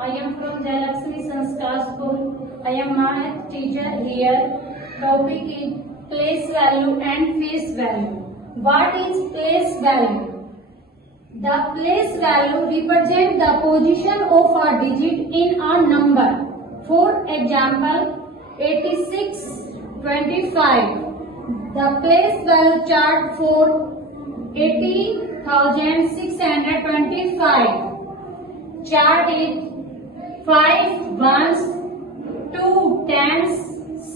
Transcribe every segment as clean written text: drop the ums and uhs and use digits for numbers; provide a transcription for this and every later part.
I am from Laxmi Sanskar school. I am math teacher here. Topic is place value and face value. What is place value? The place value represents the position of a digit in a number. For example, 8625. The place value chart for 80,625. Chart is 5 ones, 2 tens,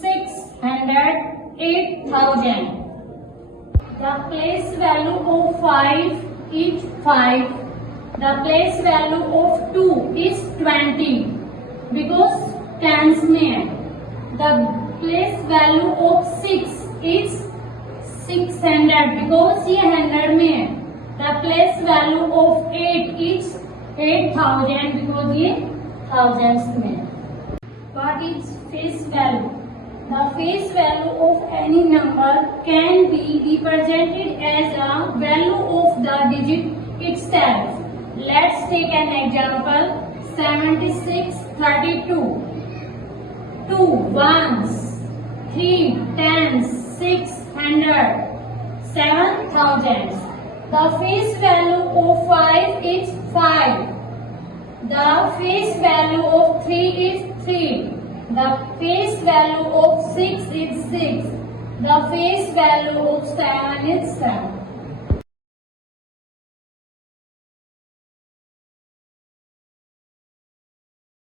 600, 8,000. The place value of 5 is 5. The place value of 2 is 20 because tens में है. The place value of 6 is 600 because ये 100 में है. The place value of 8 is 8,000 because ये thousands में है. What is face value? The face value of any number can be represented as a value of the digit itself. Let's take an example. 7632. 2 ones, 3 tens, 600, 7,000. The face value of 5 is 5. The face value of 3 is 3. The face value of 6 is 6. The face value of 7 is 7.